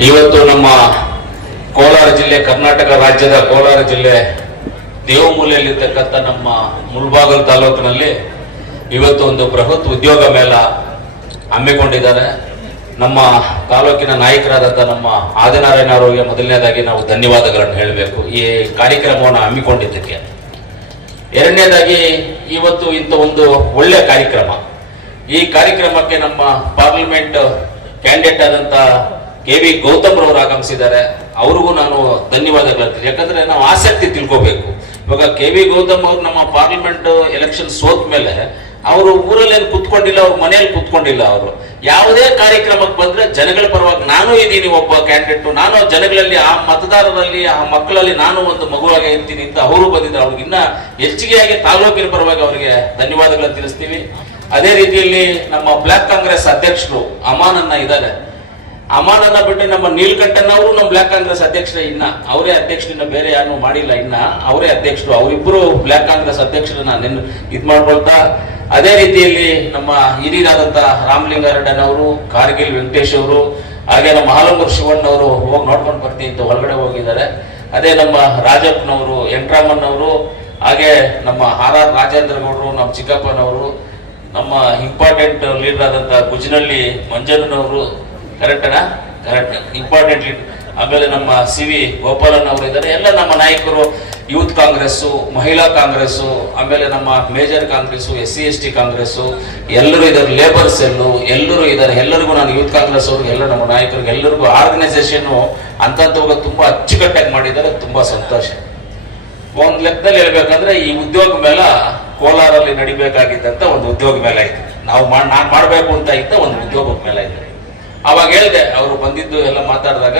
ಇವತ್ತು ನಮ್ಮ ಕೋಲಾರ ಜಿಲ್ಲೆ, ಕರ್ನಾಟಕ ರಾಜ್ಯದ ಕೋಲಾರ ಜಿಲ್ಲೆ ದೇವಮೂಲೆಯಲ್ಲಿರ್ತಕ್ಕಂಥ ನಮ್ಮ ಮುಳ್ಬಾಗಲ್ ತಾಲೂಕಿನಲ್ಲಿ ಇವತ್ತು ಒಂದು ಬೃಹತ್ ಉದ್ಯೋಗ ಮೇಳ ಹಮ್ಮಿಕೊಂಡಿದ್ದಾರೆ. ನಮ್ಮ ತಾಲೂಕಿನ ನಾಯಕರಾದಂಥ ನಮ್ಮ ಆದಿನಾರಾಯಣ ಅವರಿಗೆ ಮೊದಲನೇದಾಗಿ ನಾವು ಧನ್ಯವಾದಗಳನ್ನು ಹೇಳಬೇಕು. ಈ ಕಾರ್ಯಕ್ರಮವನ್ನು ಹಮ್ಮಿಕೊಂಡಿದ್ದಕ್ಕೆ. ಎರಡನೇದಾಗಿ ಇವತ್ತು ಇಂಥ ಒಂದು ಒಳ್ಳೆ ಕಾರ್ಯಕ್ರಮ. ಈ ಕಾರ್ಯಕ್ರಮಕ್ಕೆ ನಮ್ಮ ಪಾರ್ಲಿಮೆಂಟ್ ಕ್ಯಾಂಡಿಡೇಟ್ ಆದಂತ ಕೆ ವಿ ಗೌತಮ್ ರವರು ಆಗಮಿಸಿದ್ದಾರೆ. ಅವ್ರಿಗೂ ನಾನು ಧನ್ಯವಾದಗಳು ಯಾಕಂದ್ರೆ ನಾವು ಆಸಕ್ತಿ ತಿಳ್ಕೋಬೇಕು. ಇವಾಗ ಕೆ ವಿ ಗೌತಮ್ ಅವ್ರು ನಮ್ಮ ಪಾರ್ಲಿಮೆಂಟ್ ಎಲೆಕ್ಷನ್ ಸೋತ್ ಮೇಲೆ ಅವರು ಊರಲ್ಲಿ ಏನು ಕುತ್ಕೊಂಡಿಲ್ಲ, ಅವ್ರ ಮನೆಯಲ್ಲಿ ಕುತ್ಕೊಂಡಿಲ್ಲ ಅವರು. ಯಾವುದೇ ಕಾರ್ಯಕ್ರಮಕ್ಕೆ ಬಂದ್ರೆ ಜನಗಳ ಪರವಾಗಿ ನಾನು ಇದ್ದೀನಿ ಒಬ್ಬ ಕ್ಯಾಂಡಿಡೇಟ್ ನಾನು ಜನಗಳಲ್ಲಿ, ಆ ಮತದಾರರಲ್ಲಿ, ಆ ಮಕ್ಕಳಲ್ಲಿ ನಾನು ಒಂದು ಮಗುವಾಗಿ ಇರ್ತೀನಿ ಅಂತ ಅವರು ಬಂದಿದ್ದಾರೆ. ಅವ್ರಿಗೆ ಇನ್ನ ಹೆಚ್ಚಿಗೆಯಾಗಿ ತಾಲೂಕಿನ ಪರವಾಗಿ ಅವರಿಗೆ ಧನ್ಯವಾದಗಳನ್ನು ತಿಳಿಸ್ತೀವಿ. ಅದೇ ರೀತಿಯಲ್ಲಿ ನಮ್ಮ ಬ್ಲಾಕ್ ಕಾಂಗ್ರೆಸ್ ಅಧ್ಯಕ್ಷರು ಅಮಾನನ್ನ ಇದ್ದಾರೆ. ಅಮಾನನ್ನ ಬಿಟ್ಟು ನಮ್ಮ ನೀಲ್ಕಂಠನ್ ಅವರು ನಮ್ಮ ಬ್ಲಾಕ್ ಕಾಂಗ್ರೆಸ್ ಅಧ್ಯಕ್ಷರ ಇನ್ನ, ಅವರೇ ಅಧ್ಯಕ್ಷರನ್ನ ಬೇರೆ ಯಾರು ಮಾಡಿಲ್ಲ ಇನ್ನ, ಅವರೇ ಅಧ್ಯಕ್ಷರು ಅವರಿಬ್ಬರು ಬ್ಲಾಕ್ ಕಾಂಗ್ರೆಸ್ ಅಧ್ಯಕ್ಷರನ್ನ ನಿನ್ನ ಇದ್ ಮಾಡ್ಕೊಳ್ತಾ, ಅದೇ ರೀತಿಯಲ್ಲಿ ನಮ್ಮ ಹಿರಿಯರಾದಂತ ರಾಮಲಿಂಗಾರೆಡ್ಡನ್ ಅವರು, ಕಾರ್ಗಿಲ್ ವೆಂಕಟೇಶ್ ಅವರು, ಹಾಗೆ ನಮ್ಮ ಹಾಲಮೂರು ಶಿವಣ್ಣ ಅವರು ಹೋಗಿ ನೋಡ್ಕೊಂಡು ಬರ್ತೀನಿ ಅಂತ ಹೊರಗಡೆ ಹೋಗಿದ್ದಾರೆ. ಅದೇ ನಮ್ಮ ರಾಜಪ್ಪನವರು ಅವರು, ಹಾಗೆ ನಮ್ಮ ಆರ್ ಆರ್ ರಾಜೇಂದ್ರ ಗೌಡರು ನಮ್ಮ ಚಿಕ್ಕಪ್ಪನವರು, ನಮ್ಮ ಇಂಪಾರ್ಟೆಂಟ್ ಲೀಡರ್ ಆದಂತ ಗುಜನಹಳ್ಳಿ ಮಂಜಣ್ಣನವರು ಕರೆಕ್ಟ್ ಅಣ್ಣ? ಕರೆಕ್ಟ್ ಇಂಪಾರ್ಟೆಂಟ್ ಆಮೇಲೆ ನಮ್ಮ ಸಿ ವಿ ಗೋಪಾಲನ್ ಅವರು ಇದ್ದಾರೆ. ಎಲ್ಲ ನಮ್ಮ ನಾಯಕರು, ಯೂತ್ ಕಾಂಗ್ರೆಸ್ ಮಹಿಳಾ ಕಾಂಗ್ರೆಸ್ ಆಮೇಲೆ ನಮ್ಮ major Congress S C, S T Congress ಎಲ್ಲರೂ ಇದ್ದಾರೆ. ಲೇಬರ್ ಸೆಲ್ಲು ಎಲ್ಲರೂ ಇದ್ದಾರೆ. ಎಲ್ಲರಿಗೂ ನಾನು ಯೂತ್ ಕಾಂಗ್ರೆಸ್ ಅವ್ರಿಗೆ ಎಲ್ಲ ನಮ್ಮ ನಾಯಕರಿಗೆ ಎಲ್ಲರಿಗೂ ಆರ್ಗನೈಸೇಷನ್ ಅಂಥದ್ದು ತುಂಬಾ ಅಚ್ಚುಕಟ್ಟಾಗಿ ಮಾಡಿದ್ದಾರೆ. ತುಂಬಾ ಸಂತೋಷ. ಒಂದ್ ಲೆಕ್ಕದಲ್ಲಿ ಹೇಳ್ಬೇಕಂದ್ರೆ ಈ ಉದ್ಯೋಗ ಮೇಳ ಕೋಲಾರಲ್ಲಿ ನಡಿಬೇಕಾಗಿದ್ದಂತ ಒಂದು ಉದ್ಯೋಗ ಮೇಳ ಐತೆ ನಾವು ನಾನ್ ಮಾಡ್ಬೇಕು ಅಂತ ಇದ್ದ ಒಂದು ಉದ್ಯೋಗ ಮೇಳ ಇತ್ತು. ಅವಾಗ ಹೇಳಿದೆ, ಅವರು ಬಂದಿದ್ದು ಎಲ್ಲ ಮಾತಾಡಿದಾಗ,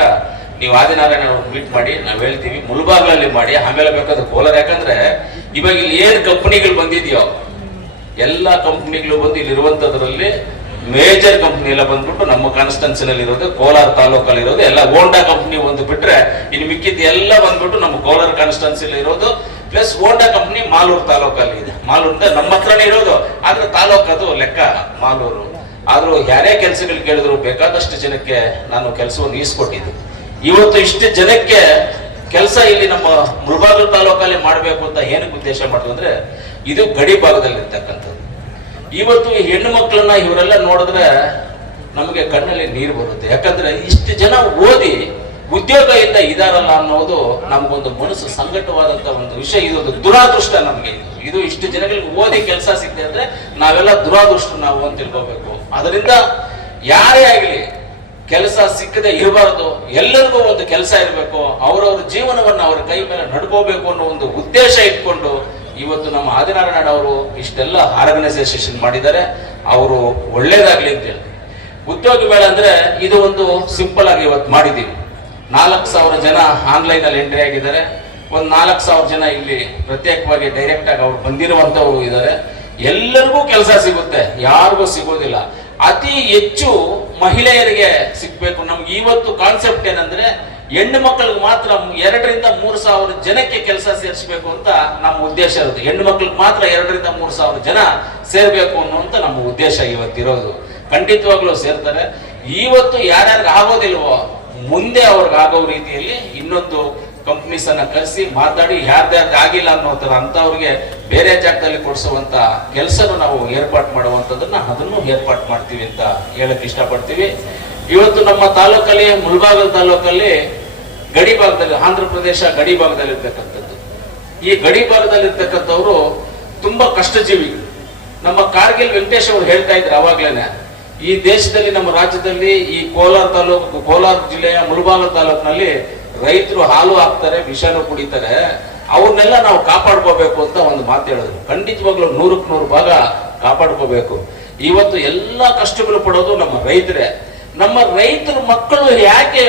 ನೀವು ಆದಿನಾರಾಯಣ ಮೀಟ್ ಮಾಡಿ, ನಾವು ಹೇಳ್ತೀವಿ, ಮುಲ್ಬಾಗ್ಲಲ್ಲಿ ಮಾಡಿ, ಆಮೇಲೆ ಬೇಕಾದ್ರೆ ಕೋಲಾರ. ಯಾಕಂದ್ರೆ, ಇವಾಗ ಇಲ್ಲಿ ಏನ್ ಕಂಪ್ನಿಗಳು ಬಂದಿದೆಯೋ, ಎಲ್ಲ ಕಂಪ್ನಿಗಳು ಬಂದು ಇಲ್ಲಿರುವಂತದ್ರಲ್ಲಿ ಮೇಜರ್ ಕಂಪ್ನಿ ಎಲ್ಲ ಬಂದ್ಬಿಟ್ಟು ನಮ್ಮ ಕಾನ್ಸ್ಟೆನ್ಸಿನಲ್ಲಿ ಇರೋದು, ಕೋಲಾರ ತಾಲೂಕಲ್ಲಿ ಇರೋದು, ಎಲ್ಲ ಹೋಂಡಾ ಕಂಪ್ನಿ ಒಂದು ಬಿಟ್ರೆ, ಇನ್ನು ಮಿಕ್ಕಿದ್ದು ಎಲ್ಲ ಬಂದ್ಬಿಟ್ಟು ನಮ್ಮ ಕೋಲಾರ ಕಾನ್ಸ್ಟೆನ್ಸಿಲಿ ಇರೋದು ಪ್ಲಸ್ ಹೋಂಡಾ ಕಂಪ್ನಿ ಮಾಲೂರು ತಾಲೂಕಲ್ಲಿ ಇದೆ. ಮಾಲೂರಿಂದ ನಮ್ಮ ಹತ್ರನೇ ಇರೋದು, ಆದ್ರೆ ತಾಲೂಕದು ಲೆಕ್ಕ ಮಾಲೂರು. ಆದ್ರೂ ಯಾರೇ ಕೆಲಸಗಳು ಕೇಳಿದ್ರು ಬೇಕಾದಷ್ಟು ಜನಕ್ಕೆ ನಾನು ಕೆಲಸವನ್ನು ಈಸ್ಕೊಟ್ಟಿದ್ದೆ. ಇವತ್ತು ಇಷ್ಟು ಜನಕ್ಕೆ ಕೆಲಸ ಇಲ್ಲಿ ನಮ್ಮ ಮುಳಬಾಗಿಲು ತಾಲೂಕಲ್ಲಿ ಮಾಡಬೇಕು ಅಂತ ಏನಕ್ಕೆ ಉದ್ದೇಶ ಮಾಡೋದು ಅಂದ್ರೆ ಇದು ಗಡಿ ಭಾಗದಲ್ಲಿ ಇರ್ತಕ್ಕಂಥದ್ದು ಇವತ್ತು ಹೆಣ್ಣು ಮಕ್ಕಳನ್ನ ಇವರೆಲ್ಲ ನೋಡಿದ್ರೆ ನಮಗೆ ಕಣ್ಣಲ್ಲಿ ನೀರು ಬರುತ್ತೆ. ಯಾಕಂದ್ರೆ ಇಷ್ಟು ಜನ ಓದಿ ಉದ್ಯೋಗ ಇಲ್ಲ ಇದಾರಲ್ಲ ಅನ್ನೋದು ನಮ್ಗೊಂದು ಮನಸ್ಸು ಸಂಘಟವಾದಂತ ಒಂದು ವಿಷಯ. ಇದೊಂದು ದುರಾದೃಷ್ಟ ನಮಗೆ. ಇದು ಇಷ್ಟು ಜನಗಳಿಗೆ ಓದಿ ಕೆಲಸ ಸಿಗ್ತದೆ ಅಂದ್ರೆ ನಾವೆಲ್ಲ ದುರಾದೃಷ್ಟ ನಾವು ಅಂತ ತಿಳ್ಕೋಬೇಕು. ಅದರಿಂದ ಯಾರೇ ಆಗಲಿ ಕೆಲಸ ಸಿಕ್ಕದೆ ಇರಬಾರದು, ಎಲ್ಲರಿಗೂ ಒಂದು ಕೆಲಸ ಇರಬೇಕು, ಅವರವರ ಜೀವನವನ್ನು ಅವರ ಕೈ ಮೇಲೆ ನಡ್ಕೋಬೇಕು ಅನ್ನೋ ಒಂದು ಉದ್ದೇಶ ಇಟ್ಕೊಂಡು ಇವತ್ತು ನಮ್ಮ ಆದಿನಾರಾಯಣ ಅವರು ಇಷ್ಟೆಲ್ಲ ಆರ್ಗನೈಸೇಷನ್ ಮಾಡಿದ್ದಾರೆ. ಅವರು ಒಳ್ಳೇದಾಗ್ಲಿ ಅಂತ ಹೇಳಿ ಉದ್ಯೋಗ ಮೇಳ ಅಂದ್ರೆ ಇದು ಒಂದು ಸಿಂಪಲ್ ಆಗಿ ಇವತ್ತು ಮಾಡಿದ್ದೀವಿ. ನಾಲ್ಕು ಸಾವಿರ ಜನ ಆನ್ಲೈನ್ ಅಲ್ಲಿ ಎಂಟ್ರಿ ಆಗಿದ್ದಾರೆ. ಒಂದು ನಾಲ್ಕು ಸಾವಿರ ಜನ ಇಲ್ಲಿ ಪ್ರತ್ಯೇಕವಾಗಿ ಡೈರೆಕ್ಟ್ ಆಗಿ ಅವ್ರು ಬಂದಿರುವಂತವ್ರು ಇದ್ದಾರೆ. ಎಲ್ಲರಿಗೂ ಕೆಲಸ ಸಿಗುತ್ತೆ, ಯಾರಿಗೂ ಸಿಗೋದಿಲ್ಲ. ಅತಿ ಹೆಚ್ಚು ಮಹಿಳೆಯರಿಗೆ ಸಿಗ್ಬೇಕು. ನಮ್ಗೆ ಇವತ್ತು ಕಾನ್ಸೆಪ್ಟ್ ಏನಂದ್ರೆ, ಹೆಣ್ಣು ಮಕ್ಕಳಿಗೆ ಮಾತ್ರ ಎರಡರಿಂದ ಮೂರು ಸಾವಿರ ಜನಕ್ಕೆ ಕೆಲಸ ಸೇರಿಸಬೇಕು ಅಂತ ನಮ್ಮ ಉದ್ದೇಶ ಇರೋದು. ಹೆಣ್ಣು ಮಕ್ಕಳಿಗೆ ಮಾತ್ರ ಎರಡರಿಂದ ಮೂರು ಸಾವಿರ ಜನ ಸೇರ್ಬೇಕು ಅನ್ನುವಂತ ನಮ್ಮ ಉದ್ದೇಶ ಇವತ್ತಿರೋದು ಖಂಡಿತವಾಗ್ಲೂ ಸೇರ್ತಾರೆ. ಇವತ್ತು ಯಾರ್ಯಾರಿಗೆ ಆಗೋದಿಲ್ವೋ, ಮುಂದೆ ಅವ್ರಿಗೆ ಆಗೋ ರೀತಿಯಲ್ಲಿ ಇನ್ನೊಂದು ಕಂಪ್ನೀಸ್ ಅನ್ನ ಕರೆಸಿ ಮಾತಾಡಿ ಯಾರ್ದ್ಯಾರ್ದು ಆಗಿಲ್ಲ ಅನ್ನೋ ತರ ಅಂತವ್ರಿಗೆ ಬೇರೆ ಜಾಗದಲ್ಲಿ ಕೊಡಿಸುವಂತ ಕೆಲಸನೂ ನಾವು ಏರ್ಪಾಟ್ ಮಾಡುವಂತದನ್ನ ಅದನ್ನು ಏರ್ಪಾಟ್ ಮಾಡ್ತೀವಿ ಅಂತ ಹೇಳಕ್ ಇಷ್ಟಪಡ್ತೀವಿ. ಇವತ್ತು ನಮ್ಮ ತಾಲೂಕಲ್ಲಿ, ಮುಳಬಾಗಲ್ ತಾಲೂಕಲ್ಲಿ ಗಡಿ ಭಾಗದಲ್ಲಿ, ಆಂಧ್ರ ಪ್ರದೇಶ ಗಡಿ ಭಾಗದಲ್ಲಿ ಇರ್ತಕ್ಕಂಥದ್ದು ಈ ಗಡಿ ಭಾಗದಲ್ಲಿ ಇರ್ತಕ್ಕಂಥವ್ರು ತುಂಬಾ ಕಷ್ಟಜೀವಿಗಳು. ನಮ್ಮ ಕಾರ್ಗಿಲ್ ವೆಂಕಟೇಶ್ ಅವರು ಹೇಳ್ತಾ ಇದ್ರು ಅವಾಗ್ಲೇನೆ, ಈ ದೇಶದಲ್ಲಿ, ನಮ್ಮ ರಾಜ್ಯದಲ್ಲಿ ಈ ಕೋಲಾರ ತಾಲೂಕು, ಕೋಲಾರ ಜಿಲ್ಲೆಯ ಮುಳಬಾಗ ತಾಲೂಕಿನಲ್ಲಿ ರೈತರು ಹಾಲು ಹಾಕ್ತಾರೆ, ವಿಷನು ಕುಡಿತಾರೆ, ಅವ್ರನ್ನೆಲ್ಲ ನಾವು ಕಾಪಾಡ್ಕೋಬೇಕು ಅಂತ ಒಂದು ಮಾತು ಹೇಳಿದ್ರು. ಖಂಡಿತವಾಗ್ಲೂ ನೂರಕ್ಕೆ ನೂರು ಭಾಗ ಕಾಪಾಡ್ಕೋಬೇಕು. ಇವತ್ತು ಎಲ್ಲಾ ಕಷ್ಟಗಳು ಪಡೋದು ನಮ್ಮ ರೈತರೇ. ನಮ್ಮ ರೈತರ ಮಕ್ಕಳು ಯಾಕೆ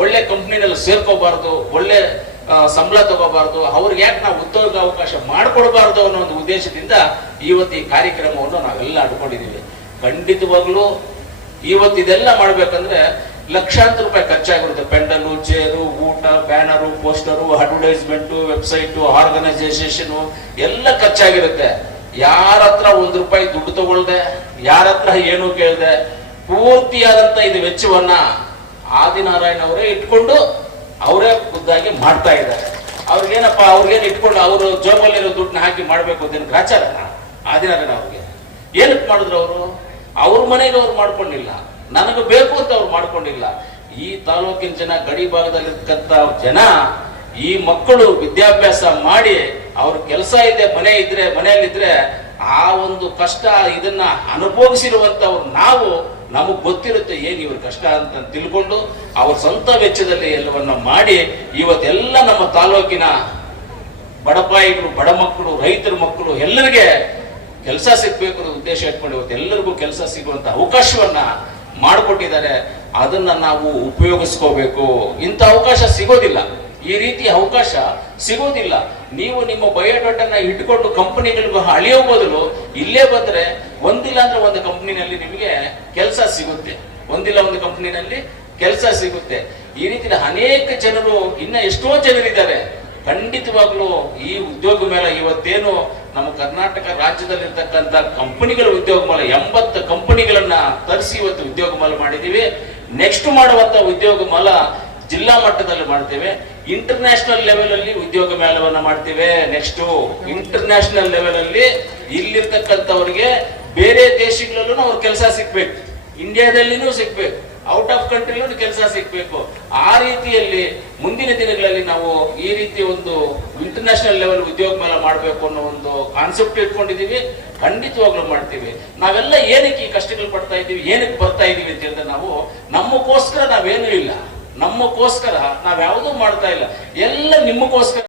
ಒಳ್ಳೆ ಕಂಪ್ನಿನಲ್ಲಿ ಸೇರ್ಕೋಬಾರ್ದು, ಒಳ್ಳೆ ಸಂಬಳ ತಗೋಬಾರ್ದು, ಅವ್ರಿಗೆ ಯಾಕೆ ನಾವು ಉದ್ಯೋಗ ಅವಕಾಶ ಮಾಡಿಕೊಡ್ಬಾರ್ದು ಅನ್ನೋ ಒಂದು ಉದ್ದೇಶದಿಂದ ಇವತ್ತು ಈ ಕಾರ್ಯಕ್ರಮವನ್ನು ನಾವೆಲ್ಲ ಅಡ್ಕೊಂಡಿದ್ದೀವಿ. ಖಂಡಿತವಾಗ್ಲೂ ಇವತ್ತು ಇದೆಲ್ಲ ಮಾಡ್ಬೇಕಂದ್ರೆ ಲಕ್ಷಾಂತರ ರೂಪಾಯಿ ಖರ್ಚಾಗಿರುತ್ತೆ. ಪೆಂಡಲು, ಚೇರು, ಊಟ, banner, poster, advertisement, website, organisation, ಎಲ್ಲ ಖರ್ಚಾಗಿರುತ್ತೆ. ಯಾರ ಹತ್ರ ಒಂದು ರೂಪಾಯಿ ದುಡ್ಡು ತಗೊಳ್ದೆ, ಯಾರ ಹತ್ರ ಏನು ಕೇಳ್ದೆ, ಪೂರ್ತಿಯಾದಂತ ಇದು ವೆಚ್ಚವನ್ನ ಆದಿನಾರಾಯಣ ಅವರೇ ಇಟ್ಕೊಂಡು ಅವರೇ ಖುದ್ದಾಗಿ ಮಾಡ್ತಾ ಇದ್ದಾರೆ. ಅವ್ರಿಗೇನಪ್ಪ, ಅವ್ರಿಗೇನು ಇಟ್ಕೊಂಡು ಅವರು ಜೋಬಲ್ಲಿರೋ ದುಡ್ಡನ್ನ ಹಾಕಿ ಮಾಡಬೇಕು ಅಂತ ಗ್ರಾಚಾರನ ಆದಿನಾರಾಯಣ ಅವ್ರಿಗೆ. ಏನಕ್ಕೆ ಮಾಡಿದ್ರು ಅವರು? ಅವ್ರ ಮನೆಗೆ ಅವ್ರು ಮಾಡ್ಕೊಂಡಿಲ್ಲ. ನನಗೆ ಬೇಕು ಅಂತ ಅವ್ರು ಮಾಡ್ಕೊಂಡಿಲ್ಲ. ಈ ತಾಲೂಕಿನ ಜನ, ಗಡಿ ಭಾಗದಲ್ಲಿರ್ತಕ್ಕಂಥ ಜನ, ಈ ಮಕ್ಕಳು ವಿದ್ಯಾಭ್ಯಾಸ ಮಾಡಿ ಅವ್ರ ಕೆಲಸ ಇದೆ, ಮನೆ ಇದ್ರೆ, ಮನೆಯಲ್ಲಿದ್ರೆ, ಆ ಒಂದು ಕಷ್ಟ, ಇದನ್ನ ಅನುಭವಿಸಿರುವಂತವ್ರು ನಾವು, ನಮಗ್ ಗೊತ್ತಿರುತ್ತೆ ಏನ್ ಇವ್ರ ಕಷ್ಟ ಅಂತ ತಿಳ್ಕೊಂಡು ಅವ್ರ ಸ್ವಂತ ವೆಚ್ಚದಲ್ಲಿ ಎಲ್ಲವನ್ನ ಮಾಡಿ, ಇವತ್ತೆಲ್ಲ ನಮ್ಮ ತಾಲೂಕಿನ ಬಡಪಾಯಿಗಳು ಬಡ ಮಕ್ಕಳು, ರೈತರ ಮಕ್ಕಳು ಎಲ್ಲರಿಗೆ ಕೆಲಸ ಸಿಗ್ಬೇಕು ಅನ್ನೋ ಉದ್ದೇಶ ಇಟ್ಕೊಂಡು ಇವತ್ತೆಲ್ಲರಿಗೂ ಕೆಲಸ ಸಿಗುವಂತ ಅವಕಾಶವನ್ನ ಮಾಡಿಕೊಟ್ಟಿದ್ದಾರೆ, ಅದನ್ನ ನಾವು ಉಪಯೋಗಿಸ್ಕೋಬೇಕು. ಇಂಥ ಅವಕಾಶ ಸಿಗೋದಿಲ್ಲ. ಈ ರೀತಿ ಅವಕಾಶ ಸಿಗೋದಿಲ್ಲ. ನೀವು ನಿಮ್ಮ ಬಯೋಡಾಟನ್ನ ಇಟ್ಕೊಂಡು ಕಂಪನಿಗಳಿಗೂ ಅಳಿಯೋ ಬದಲು ಇಲ್ಲೇ ಬಂದ್ರೆ ಒಂದಿಲ್ಲ ಅಂದ್ರೆ ಒಂದು ಕಂಪನಿನಲ್ಲಿ ನಿಮಗೆ ಕೆಲಸ ಸಿಗುತ್ತೆ. ಒಂದಿಲ್ಲ ಒಂದು ಕಂಪನಿನಲ್ಲಿ ಕೆಲಸ ಸಿಗುತ್ತೆ. ಈ ರೀತಿ ಅನೇಕ ಜನರು, ಇನ್ನ ಎಷ್ಟೋ ಜನರಿದ್ದಾರೆ. ಖಂಡಿತವಾಗ್ಲೂ ಈ ಉದ್ಯೋಗ ಮೇಲೆ ಇವತ್ತೇನು ನಮ್ಮ ಕರ್ನಾಟಕ ರಾಜ್ಯದಲ್ಲಿರ್ತಕ್ಕಂಥ ಕಂಪನಿಗಳ ಉದ್ಯೋಗ ಮೇಲೆ ಎಂಬತ್ತು ಕಂಪನಿಗಳನ್ನ ತರಿಸಿ ಇವತ್ತು ಉದ್ಯೋಗ ಮೇಳ ಮಾಡಿದೀವಿ ನೆಕ್ಸ್ಟ್ ಮಾಡುವಂತ ಉದ್ಯೋಗ ಮೇಳ ಜಿಲ್ಲಾ ಮಟ್ಟದಲ್ಲಿ ಮಾಡ್ತೇವೆ. ಇಂಟರ್ನ್ಯಾಷನಲ್ ಲೆವೆಲ್ ಅಲ್ಲಿ ಉದ್ಯೋಗ ಮೇಳವನ್ನ ಮಾಡ್ತೇವೆ. ನೆಕ್ಸ್ಟ್ ಇಂಟರ್ನ್ಯಾಷನಲ್ ಲೆವೆಲ್ ಅಲ್ಲಿ ಇಲ್ಲಿರ್ತಕ್ಕಂಥವ್ರಿಗೆ ಬೇರೆ ದೇಶಗಳಲ್ಲೂ ಅವ್ರ ಕೆಲಸ ಸಿಗ್ಬೇಕು. ಇಂಡಿಯಾದಲ್ಲಿನೂ ಸಿಗ್ಬೇಕು. ಔಟ್ ಆಫ್ ಕಂಟ್ರಿಲೂ ಕೆಲಸ ಸಿಗ್ಬೇಕು. ಆ ರೀತಿಯಲ್ಲಿ ಮುಂದಿನ ದಿನಗಳಲ್ಲಿ ನಾವು ಈ ರೀತಿ ಒಂದು ಇಂಟರ್ನ್ಯಾಷನಲ್ ಲೆವೆಲ್ ಉದ್ಯೋಗ ಮೇಳ ಮಾಡಬೇಕು ಅನ್ನೋ ಒಂದು ಕಾನ್ಸೆಪ್ಟ್ ಇಟ್ಕೊಂಡಿದೀವಿ ಖಂಡಿತವಾಗ್ಲೂ ಮಾಡ್ತೀವಿ. ನಾವೆಲ್ಲ ಏನಕ್ಕೆ ಈ ಕಷ್ಟಗಳು ಪಡ್ತಾ ಇದ್ದೀವಿ, ಏನಕ್ಕೆ ಬರ್ತಾ ಇದೀವಿ ಅಂತ ಹೇಳಿದ್ರೆ ನಾವು ನಮ್ಮಕ್ಕೋಸ್ಕರ ನಾವೇನೂ ಇಲ್ಲ. ನಮ್ಮಕ್ಕೋಸ್ಕರ ನಾವ್ಯಾವುದೂ ಮಾಡ್ತಾ ಇಲ್ಲ. ಎಲ್ಲ ನಿಮ್ಮಕ್ಕೋಸ್ಕರ